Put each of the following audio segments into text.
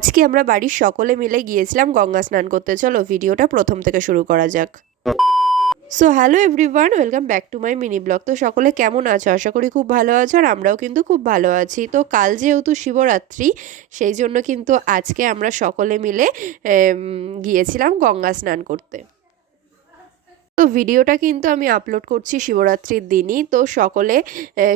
আজকে আমরা বাড়ির সকলে মিলে গিয়েছিলাম গঙ্গা স্নান করতে। চলো ভিডিওটা প্রথম থেকে শুরু করা যাক। So hello everyone, welcome back to my mini blog. তো সকলে কেমন আছো? আশা করি খুব ভালো আছো, আর আমরাও কিন্তু খুব ভালো আছি। তো কাল যেহেতু শিবরাত্রি, সেই জন্য কিন্তু আজকে আমরা সকলে মিলে গিয়েছিলাম গঙ্গা স্নান করতে। তো ভিডিওটা কিন্তু আমি আপলোড করছি শিবরাত্রির দিনই। তো সকলে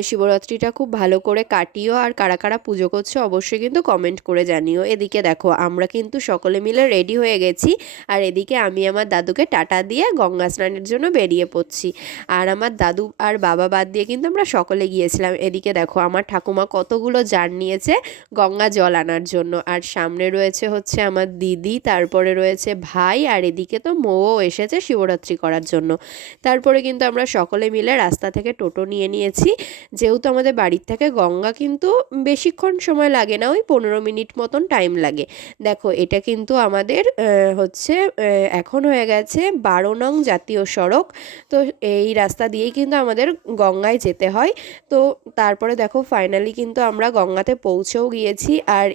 শিবরাত্রিটা খুব ভালো করে কাটিও, আর কারা কারা পুজো করছো অবশ্যই কিন্তু কমেন্ট করে জানিও। এদিকে দেখো আমরা কিন্তু সকলে মিলে রেডি হয়ে গেছি, আর এদিকে আমি আমার দাদুকে টাটা দিয়ে গঙ্গা স্নানের জন্য বেরিয়ে পড়ছি। আর আমার দাদু আর বাবা বাদ দিয়ে কিন্তু আমরা সকলে গিয়েছিলাম। এদিকে দেখো আমার ঠাকুমা কতগুলো জার নিয়েছে গঙ্গা জল আনার জন্য, আর সামনে রয়েছে হচ্ছে আমার দিদি, তারপরে রয়েছে ভাই, আর এদিকে তো মৌও এসেছে শিবরাত্রি করার জন্য। তারপরে কিন্তু আমরা সকলে মিলে রাস্তা থেকে টোটো নিয়ে নিয়েছি। যেহেতু আমাদের বাড়ির থেকে গঙ্গা কিন্তু বেশিক্ষণ সময় লাগে না, ওই 15 মিনিট মতন টাইম লাগে। দেখো এটা কিন্তু আমাদের হচ্ছে এখন হয়ে গেছে 12 নং জাতীয় সড়ক। তো এই রাস্তা দিয়েই কিন্তু আমাদের গঙ্গায় যেতে হয়। তো তারপরে দেখো ফাইনালি কিন্তু আমরা গঙ্গাতে পৌঁছেও গিয়েছি। আর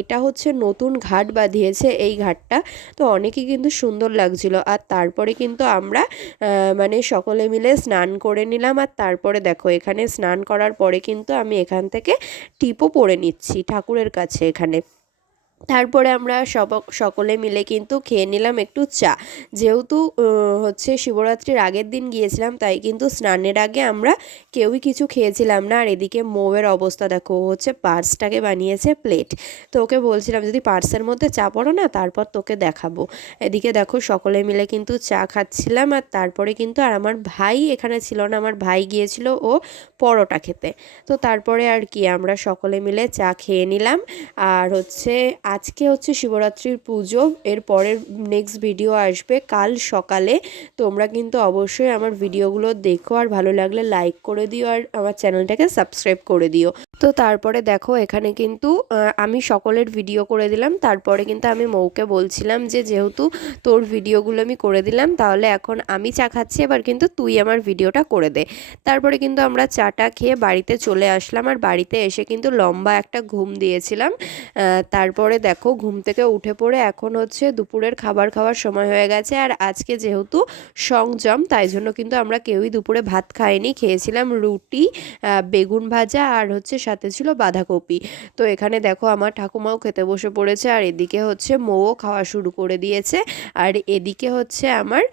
এটা হচ্ছে নতুন ঘাট বাঁধিয়েছে এই ঘাটটা, তো অনেকই কিন্তু সুন্দর লাগছিল। আর তারপরে কিন্তু আমরা মানে সকলে মিলে স্নান করে নিলাম। আর তারপরে দেখো এখানে স্নান করার পরে কিন্তু আমি এখান থেকে টিপও পরে নিচ্ছি ঠাকুরের কাছে এখানে। তারপরে আমরা সকলে মিলে কিন্তু খেয়ে নিলাম একটু চা। যেহেতু হচ্ছে শিবরাত্রির আগের দিন গিয়েছিলাম, তাই কিন্তু স্নানের আগে আমরা কেউই কিছু খেয়েছিলাম না। আর এদিকে মৌয়ের অবস্থা দেখো, ও হচ্ছে পার্সটাকে বানিয়েছে প্লেট। তো ওকে বলছিলাম যদি পার্সের মধ্যে চা পড়ো না, তারপর তোকে দেখাবো। এদিকে দেখো সকলে মিলে কিন্তু চা খাচ্ছিলাম। আর তারপরে কিন্তু আর আমার ভাই এখানে ছিল না, আমার ভাই গিয়েছিল ও পরোটা খেতে। তো তারপরে আর কি আমরা সকলে মিলে চা খেয়ে নিলাম। আর হচ্ছে আজকে হচ্ছে শিবরাত্রির পুজো, এর পরের নেক্সট ভিডিও আসবে কাল সকালে। তোমরা কিন্তু অবশ্যই আমার ভিডিওগুলো দেখো, আর ভালো লাগলে লাইক করে দিও, আর আমার চ্যানেলটাকে সাবস্ক্রাইব করে দিও। তো তারপরে দেখো এখানে কিন্তু আমি সকলের ভিডিও করে দিলাম। তারপরে কিন্তু আমি মৌকে বলছিলাম যে যেহেতু তোর ভিডিওগুলো আমি করে দিলাম, তাহলে এখন আমি চা খাচ্ছি, এবার কিন্তু তুই আমার ভিডিওটা করে দে। তারপরে কিন্তু আমরা চাটা খেয়ে বাড়িতে চলে আসলাম। আর বাড়িতে এসে কিন্তু লম্বা একটা ঘুম দিয়েছিলাম। তারপরে দেখো ঘুম থেকে উঠে পড়ে এখন হচ্ছে দুপুরের খাবার খাওয়ার সময় হয়ে গেছে। আর আজকে যেহেতু সংযম, তাই জন্য কিন্তু আমরা কেউই দুপুরে ভাত খাইনি, খেয়েছিলাম রুটি, বেগুন ভাজা, আর হচ্ছে সাথে ছিল বাঁধাকপি। তো এখানে দেখো আমার ঠাকুমাও খেতে বসে পড়েছে, আর এদিকে হচ্ছে মৌও খাওয়া শুরু করে দিয়েছে। আর এদিকে হচ্ছে আমার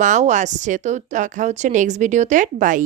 মাও আসছে। তো দেখা হচ্ছে নেক্সট ভিডিওতে। বাই।